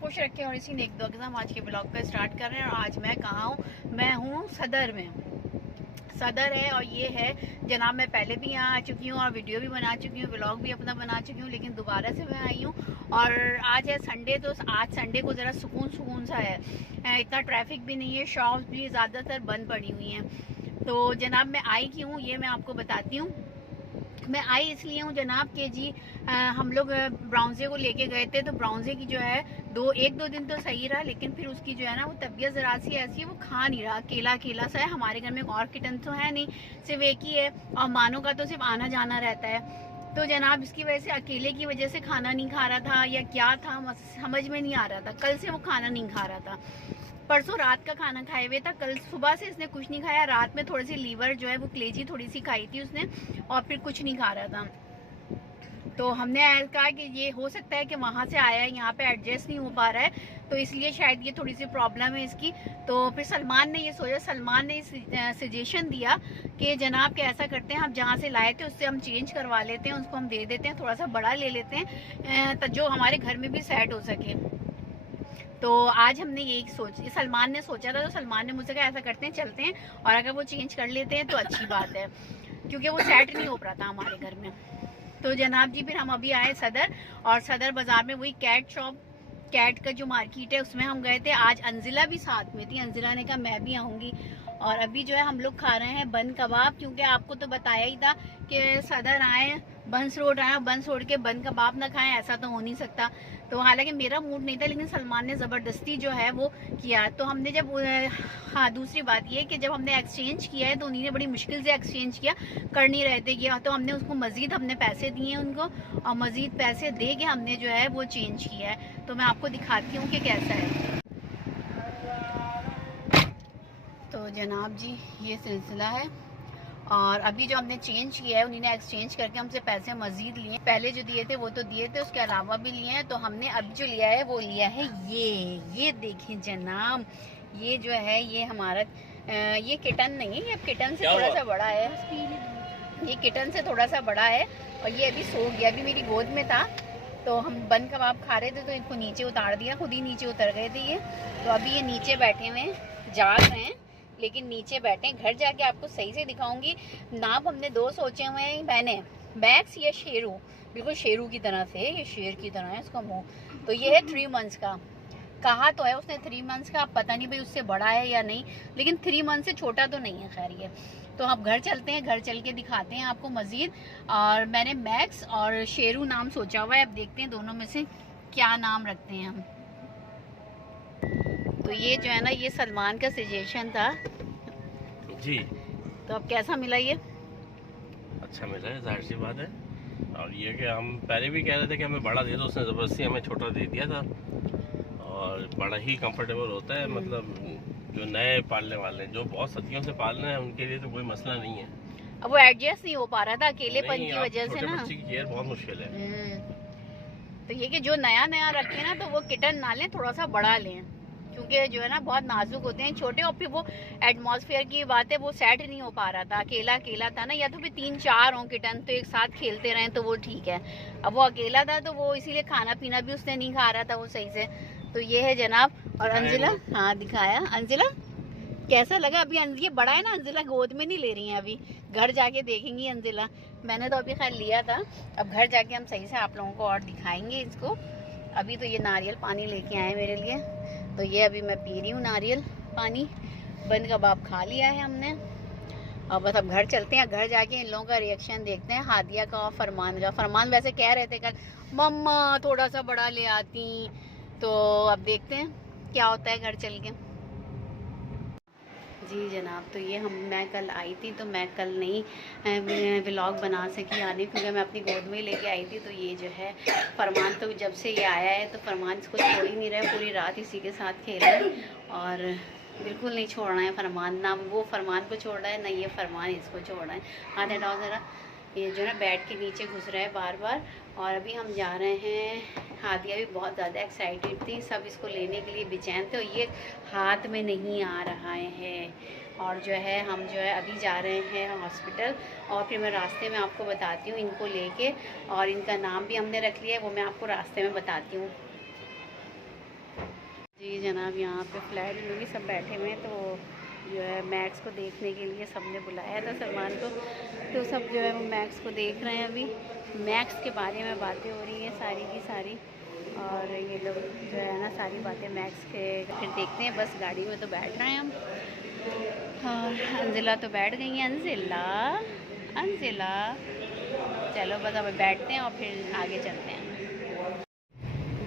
खुश रखे और इसी नेक दुआ के साथ आज के ब्लॉग का स्टार्ट कर रहे हैं। और आज मैं कहाँ हूँ? मैं हूँ सदर में। सदर है और ये है जनाब, मैं पहले भी यहाँ आ चुकी हूँ और वीडियो भी बना चुकी हूँ, व्लॉग भी अपना बना चुकी हूँ, लेकिन दोबारा से मैं आई हूँ। और आज है संडे, तो आज संडे को ज़रा सुकून सा है, इतना ट्रैफिक भी नहीं है, शॉप्स भी ज़्यादातर बंद पड़ी हुई हैं। तो जनाब मैं आई क्यों ये मैं आपको बताती हूँ। मैं आई इसलिए हूँ जनाब के जी हम लोग ब्राउन्जे को लेके गए थे, तो ब्राउन्जे की जो है एक दो दिन तो सही रहा, लेकिन फिर उसकी जो है ना वो तबीयत ज़रा सी ऐसी है, वो खा नहीं रहा, अकेला सा है। हमारे घर में एक और किटन तो है नहीं, सिर्फ एक ही है, और मानो का तो सिर्फ आना जाना रहता है। तो जनाब इसकी वजह से, अकेले की वजह से खाना नहीं खा रहा था या क्या था समझ में नहीं आ रहा था। कल से वो खाना नहीं खा रहा था, परसों रात का खाना खाए हुए था, कल सुबह से इसने कुछ नहीं खाया। रात में थोड़ी सी लीवर जो है वो कलेजी थोड़ी सी खाई थी उसने, और फिर कुछ नहीं खा रहा था। तो हमने कहा कि ये हो सकता है कि वहाँ से आया है, यहाँ पे एडजस्ट नहीं हो पा रहा है, तो इसलिए शायद ये थोड़ी सी प्रॉब्लम है इसकी। तो फिर सलमान ने ये सोचा, सलमान ने सजेशन दिया कि जनाब के ऐसा करते हैं, हम जहाँ से लाए थे उससे हम चेंज करवा लेते हैं, उसको हम दे देते हैं, थोड़ा सा बड़ा ले लेते हैं, तो जो हमारे घर में भी सेट हो सके। तो आज हमने यही सलमान ने सोचा था, तो सलमान ने मुझसे कहा ऐसा करते हैं, चलते हैं, और अगर वो चेंज कर लेते हैं तो अच्छी बात है, क्योंकि वो सेट नहीं हो रहा था हमारे घर में। तो जनाब जी फिर हम अभी आए सदर, और सदर बाजार में वही कैट शॉप, कैट का जो मार्केट है उसमें हम गए थे। आज अंजिला भी साथ में थी, अंजिला ने कहा मैं भी आऊँगी। और अभी जो है हम लोग खा रहे हैं बन कबाब, क्योंकि आपको तो बताया ही था कि सदर आए, बंस रोड आए, बंस रोड के बन कबाब ना खाएं, ऐसा तो हो नहीं सकता। तो हालांकि मेरा मूड नहीं था, लेकिन सलमान ने ज़बरदस्ती जो है वो किया। तो हमने जब हाँ, दूसरी बात ये कि जब हमने एक्सचेंज किया है तो उन्हीं ने बड़ी मुश्किल से एक्सचेंज किया, कर नहीं रहे थे किया, तो हमने उसको मज़ीद हमने पैसे दिए उनको, और मज़ीद पैसे दे के हमने जो है वो चेंज किया है। तो मैं आपको दिखाती हूँ कि कैसा है। तो जनाब जी ये सिलसिला है, और अभी जो हमने चेंज किया है, उन्होंने एक्सचेंज करके हमसे पैसे मजीद लिए, पहले जो दिए थे वो तो दिए थे, उसके अलावा भी लिए हैं। तो हमने अब जो लिया है वो लिया है ये देखें जनाब, ये जो है ये हमारा ये किटन नहीं है, ये किटन से थोड़ा सा बड़ा है, ये किटन से थोड़ा सा बड़ा है, और ये अभी सो गया, अभी मेरी गोद में था। तो हम बन कबाब खा रहे थे तो इनको नीचे उतार दिया, खुद ही नीचे उतर गए थे ये। तो अभी ये नीचे बैठे हुए जाग रहे हैं, लेकिन नीचे बैठे। घर जाके आपको सही से दिखाऊंगी। नाम हमने दो सोचे हुए हैं, मैंने मैक्स या शेरू, बिल्कुल शेरू की तरह से, ये शेर की तरह है इसका मुंह। तो ये है 3 मंथ्स का, कहा तो है उसने 3 मंथ्स का, पता नहीं भाई उससे बड़ा है या नहीं, लेकिन 3 मंथ से छोटा तो नहीं है खैर ये। तो अब घर चलते हैं, घर चल के दिखाते हैं आपको मज़ीद। और मैंने मैक्स और शेरू नाम सोचा हुआ है, अब देखते हैं दोनों में से क्या नाम रखते हैं हम। तो ये जो है ना, ये सलमान का सजेशन था जी। तो अब कैसा मिला ये? अच्छा मिला है, जाहिर सी बात है। और ये कि हम पहले भी कह रहे थे कि हमें बड़ा दे दो, उसने ज़बरदस्ती हमें छोटा दे दिया था, और बड़ा ही कंफर्टेबल होता है। मतलब जो नए पालने वाले हैं, जो बहुत सदियों से पाल रहे हैं, उनके लिए तो कोई मसला नहीं है। अब वो एडजस्ट नहीं हो पा रहा था अकेलेपन की वजह से ना, बच्चे की केयर बहुत मुश्किल है। तो ये कि जो नया नया रखे ना, तो वो किटन ना लें, थोड़ा सा बड़ा लें, क्योंकि जो है ना बहुत नाजुक होते हैं छोटे। और फिर वो एटमॉस्फेयर की बात है, वो सेट नहीं हो पा रहा था, अकेला था ना, या तो फिर 3-4 हों किटन तो एक साथ खेलते रहें तो वो ठीक है। अब वो अकेला था तो वो इसीलिए खाना पीना भी उसने नहीं खा रहा था वो सही से। तो ये है जनाब। और अंजिला, हाँ दिखाया, अंजिला कैसा लगा? अभी ये बड़ा है ना, अंजिला गोद में नहीं ले रही है, अभी घर जाके देखेंगी अंजिला। मैंने तो अभी खैर लिया था, अब घर जाके हम सही से आप लोगों को और दिखाएंगे इसको। अभी तो ये नारियल पानी लेके आए मेरे लिए, तो ये अभी मैं पी रही हूँ नारियल पानी। बंद कबाब खा लिया है हमने, और बस अब घर चलते हैं, घर जाके इन लोगों का रिएक्शन देखते हैं, हादिया का और फरमान का। फरमान वैसे कह रहे थे कल मम्मा थोड़ा सा बड़ा ले आती, तो अब देखते हैं क्या होता है घर चल के। जी जनाब, तो ये मैं कल आई थी, तो मैं कल नहीं व्लॉग बना सकी आने, क्योंकि मैं अपनी गोद में ही लेके आई थी। तो ये जो है फरमान, तो जब से ये आया है तो फरमान इसको छोड़ ही नहीं रहा है, पूरी रात इसी के साथ खेल रहा है, और बिल्कुल नहीं छोड़ना है फरमान, ना वो फरमान को छोड़ रहा है, ना ये फरमान इसको छोड़ रहा है। हाथ हटाओ ज़रा। ये जो है ना बेड के नीचे घुस रहा है बार बार। और अभी हम जा रहे हैं, हादिया भी बहुत ज़्यादा एक्साइटेड थी, सब इसको लेने के लिए बेचैन थे, और ये हाथ में नहीं आ रहा है। और जो है हम जो है अभी जा रहे हैं हॉस्पिटल, और फिर मैं रास्ते में आपको बताती हूँ इनको लेके, और इनका नाम भी हमने रख लिया है, वो मैं आपको रास्ते में बताती हूँ। जनाब यहाँ पे फ्लैट में भी सब बैठे हुए हैं, तो जो है मैक्स को देखने के लिए सबने बुलाया था सलमान को, तो सब जो है वो मैक्स को देख रहे हैं। अभी मैक्स के बारे में बातें हो रही हैं सारी की सारी, और ये लोग जो है ना सारी बातें मैक्स के फिर देखते हैं। बस गाड़ी में तो बैठ रहे हैं हम, और अंजिला तो बैठ गई हैं। अंजिला चलो बस अब बैठते हैं और फिर आगे चलते हैं।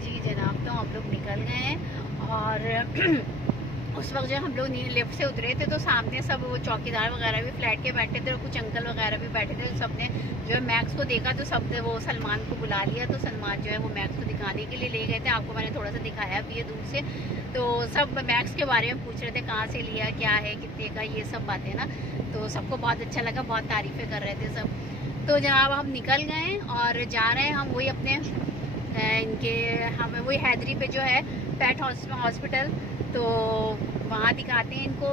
जी जनाब, तो हम लोग निकल गए हैं, और उस वक्त जो हम लोग लिफ्ट से उतरे थे तो सामने सब वो चौकीदार वगैरह भी फ्लैट के बैठे थे, और कुछ अंकल वगैरह भी बैठे थे। सब ने जो है मैक्स को देखा तो सब ने वो सलमान को बुला लिया, तो सलमान जो है वो मैक्स को दिखाने के लिए ले गए थे। आपको मैंने थोड़ा सा दिखाया भी है दूर से। तो सब मैक्स के बारे में पूछ रहे थे, कहाँ से लिया, क्या है, कितने का, ये सब बातें ना। तो सबको बहुत अच्छा लगा, बहुत तारीफ़ें कर रहे थे सब। तो जनाब हम निकल गए और जा रहे हैं हम वही अपने हमें वही हैदरी पे जो है पेट हॉस्पिटल, तो वहाँ दिखाते हैं इनको,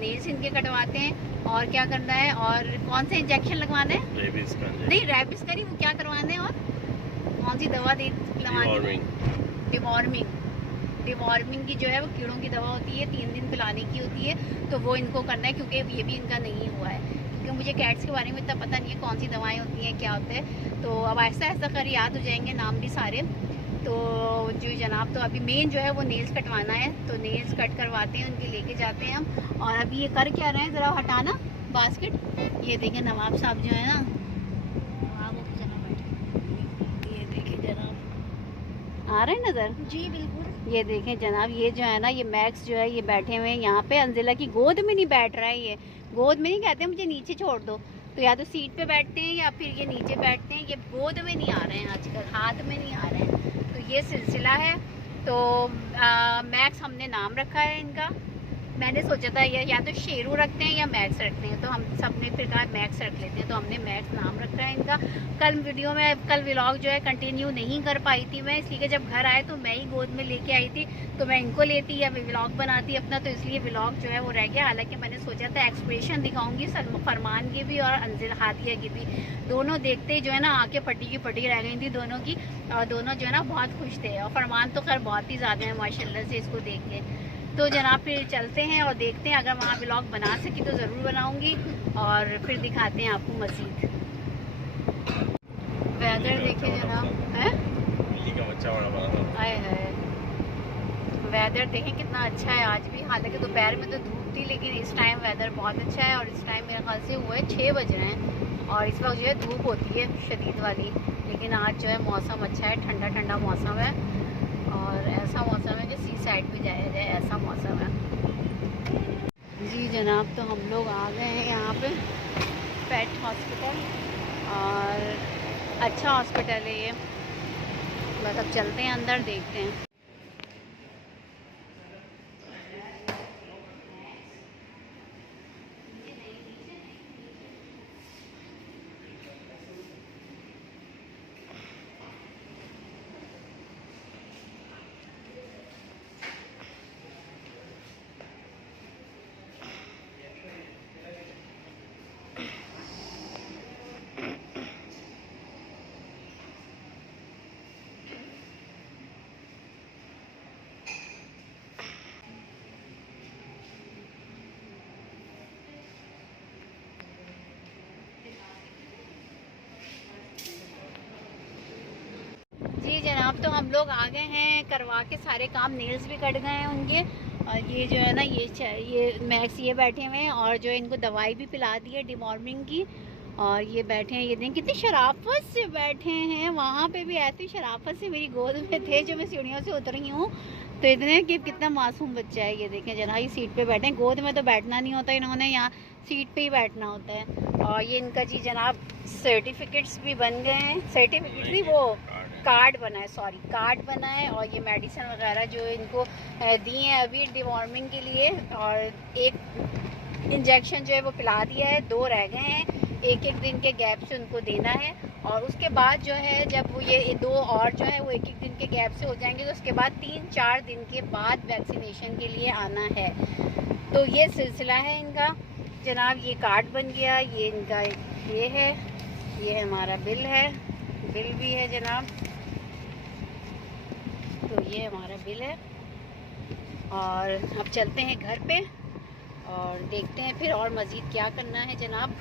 नेल्स इनके कटवाते हैं, और क्या करना है, और कौन से इंजेक्शन लगवाना है, रेबीज का नहीं रेबीज का नहीं, वो क्या करवाना है, और कौन सी दवा लगवानी है, डिवॉर्मिंग की जो है वो कीड़ों की दवा होती है, 3 दिन पिलाने की होती है, तो वो इनको करना है, क्योंकि ये भी इनका नहीं हुआ है। क्योंकि मुझे कैट्स के बारे में इतना पता नहीं है कौन सी दवाएं होती हैं, क्या होता है, तो अब ऐसा ऐसा कर याद हो जाएंगे नाम भी सारे। तो जो जनाब, तो अभी मेन जो है वो नेल्स कटवाना है, तो नेल्स कट करवाते हैं, उनके लेके जाते हैं हम। और अभी ये कर क्या रहे हैं, ज़रा हटाना बास्केट। ये देखें नवाब साहब जो है ना, ये देखें जनाब, आ रहे हैं नज़र? जी बिल्कुल। ये देखें जनाब, ये जो है ना, ये मैक्स जो है ये बैठे हुए हैं यहाँ पे। अंजिला की गोद में नहीं बैठ रहा है, ये गोद में नहीं कहते मुझे नीचे छोड़ दो, तो या तो सीट पे बैठते हैं या फिर ये नीचे बैठते हैं। ये गोद में नहीं आ रहे हैं आजकल, हाथ में नहीं आ रहे हैं, तो ये सिलसिला है। तो मैक्स हमने नाम रखा है इनका। मैंने सोचा था या तो शेरू रखते हैं या मैक्स रखते हैं, तो हम सब ने फिर कहा मैक्स रख लेते हैं, तो हमने मैक्स नाम रखा है इनका। कल व्लॉग जो है कंटिन्यू नहीं कर पाई थी मैं, इसलिए जब घर आए तो मैं ही गोद में लेके आई थी, तो मैं इनको लेती या व्लॉग बनाती अपना, तो इसलिए व्लॉग जो है वो रह गया। हालांकि मैंने सोचा था एक्सप्रेशन दिखाऊंगी फरमान की भी और अंजिला हादिया की भी, दोनों देखते जो है ना आंखें फटी की फटी रह गई थी दोनों की, और दोनों जो है ना बहुत खुश थे, और फरमान तो खैर बहुत ही ज़्यादा है माशाल्लाह से इसको देख के। तो जनाब फिर चलते हैं और देखते हैं, अगर वहाँ व्लॉग बना सकी तो ज़रूर बनाऊंगी, और फिर दिखाते हैं आपको मज़ीद। वेदर देखिए जनाब, है का बच्चा बड़ा आए है, वेदर देखें कितना अच्छा है आज भी। हालांकि दोपहर में तो धूप थी, लेकिन इस टाइम वेदर बहुत अच्छा है, और इस टाइम मेरे ख्याल से हुए 6 बज रहे हैं, और इस वक्त जो है धूप होती है शदीद वाली, लेकिन आज जो है मौसम अच्छा है, ठंडा ठंडा मौसम है, और ऐसा मौसम है कि सी साइड भी जाया जाए, ऐसा मौसम है। जी जनाब, तो हम लोग आ गए हैं यहाँ पे पेट हॉस्पिटल, और अच्छा हॉस्पिटल है ये। बस अब चलते हैं अंदर, देखते हैं। जी जनाब, तो हम लोग आ गए हैं, करवा के सारे काम, नेल्स भी कट गए हैं उनके, और ये जो है ना ये मैक्स ये बैठे हुए हैं, और जो इनको दवाई भी पिला दी है डिवॉर्मिंग की, और ये बैठे हैं, ये देखें कितनी शराफत से बैठे हैं। वहाँ पे भी ऐसी शराफत से मेरी गोद में थे, जो मैं सीढ़ियों से उतरी हूँ, तो इतने कि कितना मासूम बच्चा है। ये देखें जनाब, ये सीट पे बैठे हैं, गोद में तो बैठना नहीं होता इन्होंने, यहाँ सीट पे ही बैठना होता है। और ये इनका जी जनाब सर्टिफिकेट्स भी बन गए हैं, सर्टिफिकेट नहीं वो कार्ड बना है, सॉरी कार्ड बना है, और ये मेडिसिन वगैरह जो इनको दी हैं अभी डिवॉर्मिंग के लिए, और एक इंजेक्शन जो है वो पिला दिया है, 2 रह गए हैं, एक दिन के गैप से उनको देना है, और उसके बाद जो है जब वो ये 2 और जो है वो एक दिन के गैप से हो जाएंगे, तो उसके बाद 3-4 दिन के बाद वैक्सीनेशन के लिए आना है। तो ये सिलसिला है इनका जनाब। ये कार्ड बन गया, ये इनका ये है, ये हमारा बिल है, बिल भी है जनाब, तो ये हमारा बिल है। और अब चलते हैं घर पे और देखते हैं फिर और मज़ीद क्या करना है जनाब।